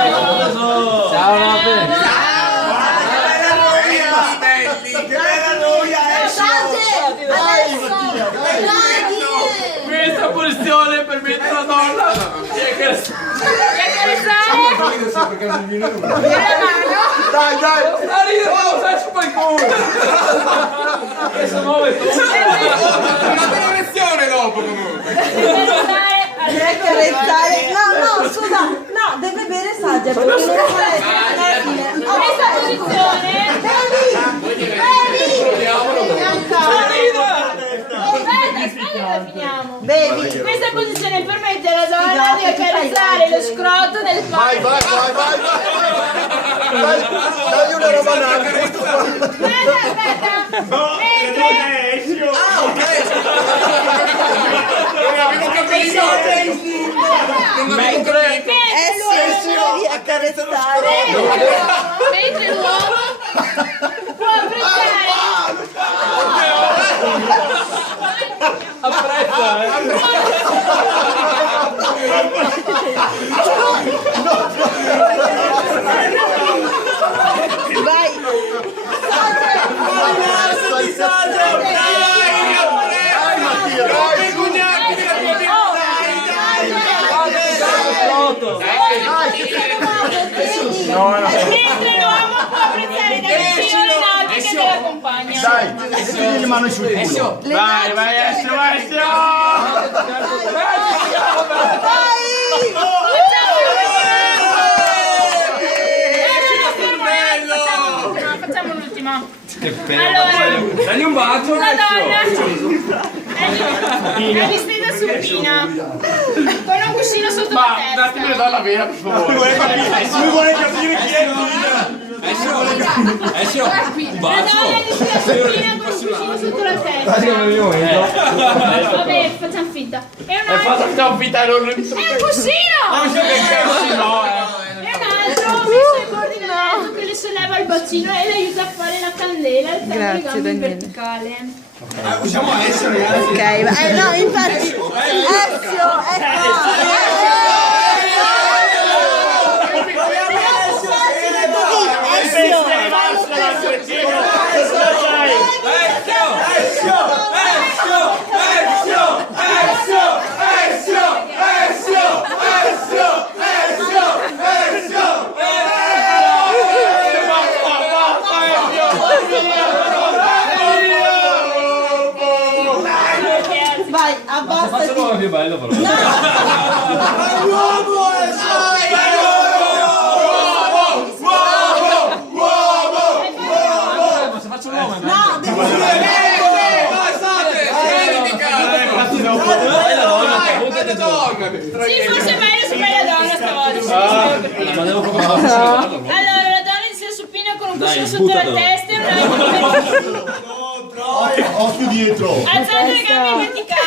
Ciao Nape. Questa posizione permette alla donna di accarezzare. Dai, dai! Faccio un po' il culo! Questo nuovo è tutto! Fate una lezione dopo comunque! No, scusa, no, deve bere saggia perché non vuole alla fine. Questa posizione. Aspetta che finiamo. Bevi. Questa posizione permette alla donna di accarezzare lo scroto del Vai, padre. vai! Dai una roba nata! Aspetta. Mentre Avevo capito! Mentre Devi accarezzare. mentre l'uomo può apprezzare Vai. mentre l'uomo può apprezzare da vicino le nautiche della compagna. Dai, mettimi le mani sul culo! vai, Essio, vai, Essio! Facciamo l'ultima. Che bello! Allora, Dagli un bacio, la Essio! donna è vestita supina con un cuscino sotto la Ma testa. datemi le dalla vera, per favore! Lui vuole capire chi è qui! Essio, un La donna è vestita supina con un cuscino sotto la testa. Vabbè, facciamo finta. È un altro. Facciamo finta che non lo visto! È un cuscino! E un altro messo ai bordi del mezzo che le solleva il bacino e le aiuta a fare la candela alzando le gambe in verticale. Usiamo Alessio, ragazzi! Ok, no, infatti. Ezio, è vai, abbassa. facciamo più bello però. Ma se faccio un uomo, No, devi Sì, forse è meglio se fai la donna stavolta. ma devo proprio Allora, la donna inizia supina con un cuscino sotto la testa e una Occhio dietro! alzando le gambe in verticale.